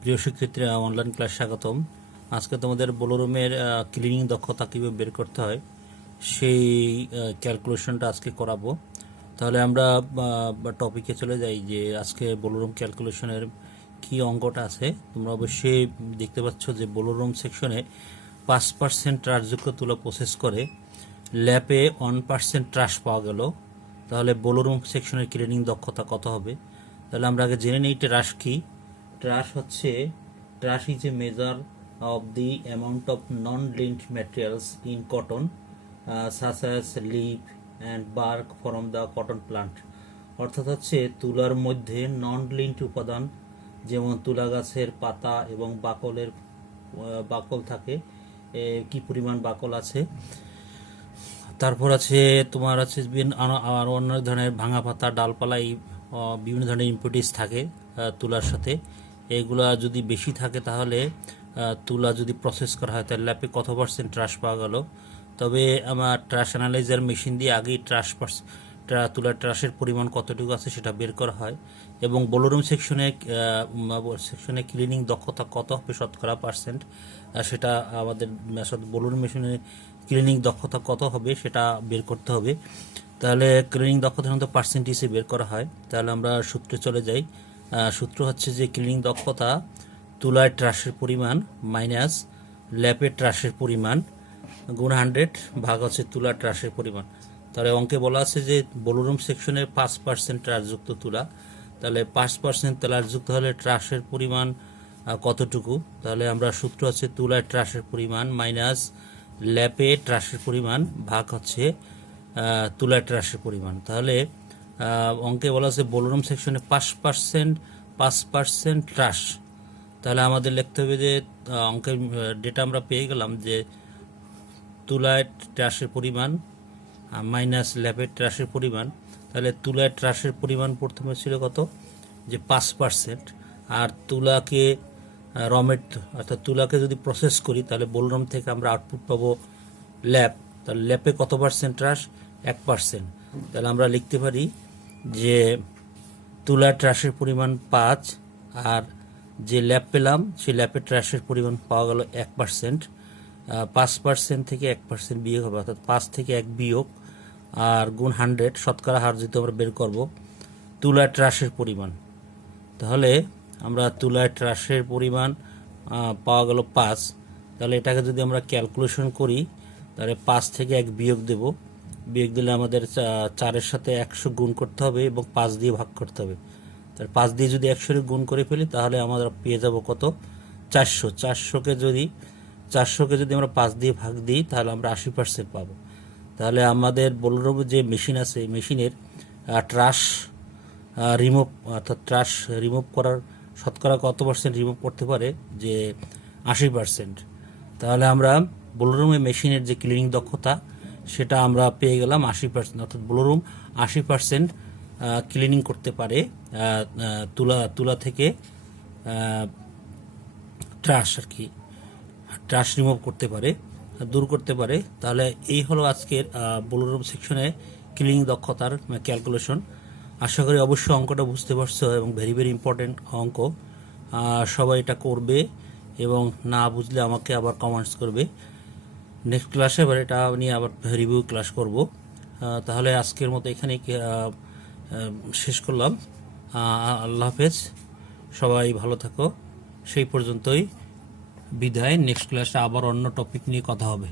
প্রিয় শিক্ষার্থীরা, online class স্বাগতম। আজকে তোমাদের বোলোরুমের ক্লিনিং দক্ষতা কীভাবে বের করতে হয় সেই ক্যালকুলেশনটা আজকে করাবো। তাহলে আমরা টপিকে চলে যাই যে আজকে বোলোরুম ক্যালকুলেশনের কি অঙ্কটা আছে। তোমরা অবশ্যই দেখতে পাচ্ছ যে বোলোরুম সেকশনে 5% ট্রাশযুক্ত তুলা প্রসেস করে ল্যাপে 1% ট্রাশ পাওয়া গেল। তাহলে বোলোরুম সেকশনের ক্লিনিং দক্ষতা কত হবে? তাহলে আমরা আগে জেনে নিই ট্রাশ কি। Trash is a measure of the amount of non-lint materials in cotton, such as leaf and bark from the cotton plant. অর্থাৎ হচ্ছে তুলার মধ্যে নন লিন্ট উপাদান, যেমন তুলা গাছের পাতা এবং বাকল থাকে, কি পরিমাণ বাকল আছে। তারপর আছে তোমার আছে আর অন্য ধরনের ভাঙা পাতা, ডালপালা, বিভিন্ন ধরনের ইম্পুরিটিস থাকে তুলার সাথে। এগুলা যদি বেশি থাকে তাহলে তুলা যদি প্রসেস করা হয় তাহলে ল্যাপে কত পার্সেন্ট ট্রাশ পাওয়া গেল। তবে আমার ট্রাশ অ্যানালাইজার মেশিন দিয়ে আগেই তুলার ট্রাশের পরিমাণ কতটুকু আছে সেটা বের করা হয়। এবং বোলোরুম সেকশনে ক্লিনিং দক্ষতা কত হবে শতকরা পার্সেন্ট, সেটা আমাদের বোলোরুম মেশিনে ক্লিনিং দক্ষতা কত হবে সেটা বের করতে হবে। তাহলে ক্লিনিং দক্ষতা সাধারণত পার্সেন্টেজে বের করা হয়। তাহলে আমরা সূত্রে চলে যাই। সূত্র হচ্ছে যে ক্লিনিং দক্ষতা তুলার ট্রাশের পরিমাণ মাইনাস ল্যাপের ট্রাশের পরিমাণ গুণ 100 ভাগ হচ্ছে তুলার ট্রাশের পরিমাণ। তাহলে অঙ্কে বলা আছে যে বোলোরুম সেকশনের 5% ট্রাশযুক্ত তুলা, তাহলে 5% ট্রাশযুক্ত হলে ট্রাশের পরিমাণ কতটুকু? তাহলে আমরা সূত্র হচ্ছে তুলার ট্রাশের পরিমাণ মাইনাস ল্যাপে ট্রাশের পরিমাণ ভাগ হচ্ছে তুলার ট্রাশের পরিমাণ। তাহলে অঙ্কে বলা আছে বোলোরুম সেকশনে 5% ট্রাশ। তাহলে আমাদের লিখতে হবে যে অঙ্কের ডেটা আমরা পেয়ে গেলাম যে তুলার ট্রাশের পরিমাণ মাইনাস ল্যাপের ট্রাশের পরিমাণ। তাহলে তুলার ট্রাশের পরিমাণ প্রথমে ছিল কত, যে 5%। আর তুলাকে অর্থাৎ তুলাকে যদি প্রসেস করি তাহলে বোলোরুম থেকে আমরা আউটপুট পাবো ল্যাপ। তাহলে ল্যাপে কত পার্সেন্ট ট্রাশ? 1%। তাহলে আমরা লিখতে পারি যে তুলার ট্রাশের পরিমাণ 5, আর যে ল্যাপ পেলাম সেই ল্যাপের ট্রাশের পরিমাণ পাওয়া গেল 1%। 5% থেকে 1% বিয়োগ হবে, অর্থাৎ 5 থেকে 1 বিয়োগ আর গুণ 100 শতকরা হার যেহেতু আমরা বের করব তুলার ট্রাশের পরিমাণ। তাহলে আমরা তুলার ট্রাশের পরিমাণ পাওয়া গেল 5। তাহলে এটাকে যদি আমরা ক্যালকুলেশন করি তাহলে 5 থেকে 1 বিয়োগ দেব। বিয়োগ দিলে আমাদের 4-এর সাথে 100 গুণ করতে হবে এবং 5 দিয়ে ভাগ করতে হবে। তাহলে 5 দিয়ে যদি 100 গুণ করে ফেলি তাহলে আমরা পেয়ে যাব কত? 400। 400কে যদি আমরা 5 দিয়ে ভাগ দিই তাহলে আমরা 80% পাবো। তাহলে আমাদের বোলোরুম যে মেশিন আছে এই মেশিনের ট্রাশ রিমুভ করার শতকরা কত পার্সেন্ট রিমুভ করতে পারে? যে 80%। তাহলে আমরা বোলোরুমের মেশিনের যে ক্লিনিং দক্ষতা সেটা আমরা পেয়ে গেলাম 80%। অর্থাৎ বোলোরুম 80% ক্লিনিং করতে পারে তুলা থেকে ট্রাশ ট্রাশ রিমুভ করতে পারে, দূর করতে পারে। তাহলে এই হলো আজকের বোলোরুম সেকশনে ক্লিনিং দক্ষতার ক্যালকুলেশন। আশা করি অবশ্যই অঙ্কটা বুঝতে পারছো এবং ভেরি ভেরি ইম্পর্টেন্ট অঙ্ক। সবাই এটা করবে এবং না বুঝলে আমাকে আবার কমেন্টস করবে। নেক্সট ক্লাসে এবার এটা নিয়ে আবার রিভিউ ক্লাস করব। তাহলে আজকের মতো এখানেই শেষ করলাম। আল্লাহ হাফেজ, সবাই ভালো থাকো। সেই পর্যন্তই বিদায়। নেক্সট ক্লাসে আবার অন্য টপিক নিয়ে কথা হবে।